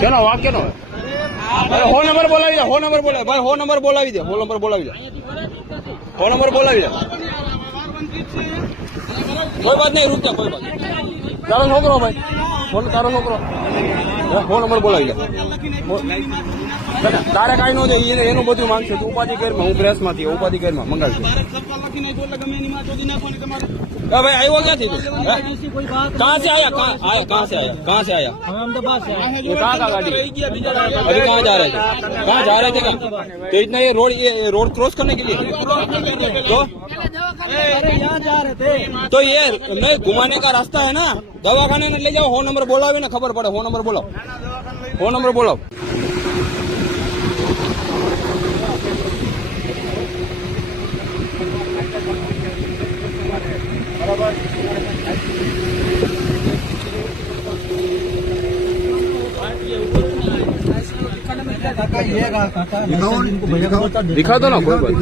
કેનો વાક્ય નો હો નંબર બોલાવી દે, હો નંબર બોલાવી ભાઈ, હો નંબર બોલાવી દે, હો નંબર બોલાવી દે, હો નંબર બોલાવી દે. કોઈ વાત નહીં, રૂક જા, કોઈ વાત. તારો છોકરો ભાઈ, તારો છોકરો હો નંબર બોલાવી દે. તારે કઈ નો જાય, એનું બધું માંગશે. તું ઉપાધિ કરમાં, હું પ્રેસ માંથી ઉપાધિ કરમાં મંગાવશું. भाई आयो क्याँથી कहाँ से आया, कहाँ से आया, कहाँ से आया? अहमदाबाद से ये कहाँ का गाड़ी अभी कहाँ जा रहे थे, कहाँ जा रहे थे? कहाँ तो इतना ये रोड क्रॉस करने के लिए तो यहाँ जा रहे थे तो ये नहीं घुमाने का रास्ता है ना, दवाखाने में ले जाओ. हो नंबर बोलावे ना, खबर पड़े. हो नंबर बोलाओ, हो नंबर बोलाओ. दिखा दो ना, कोई बात.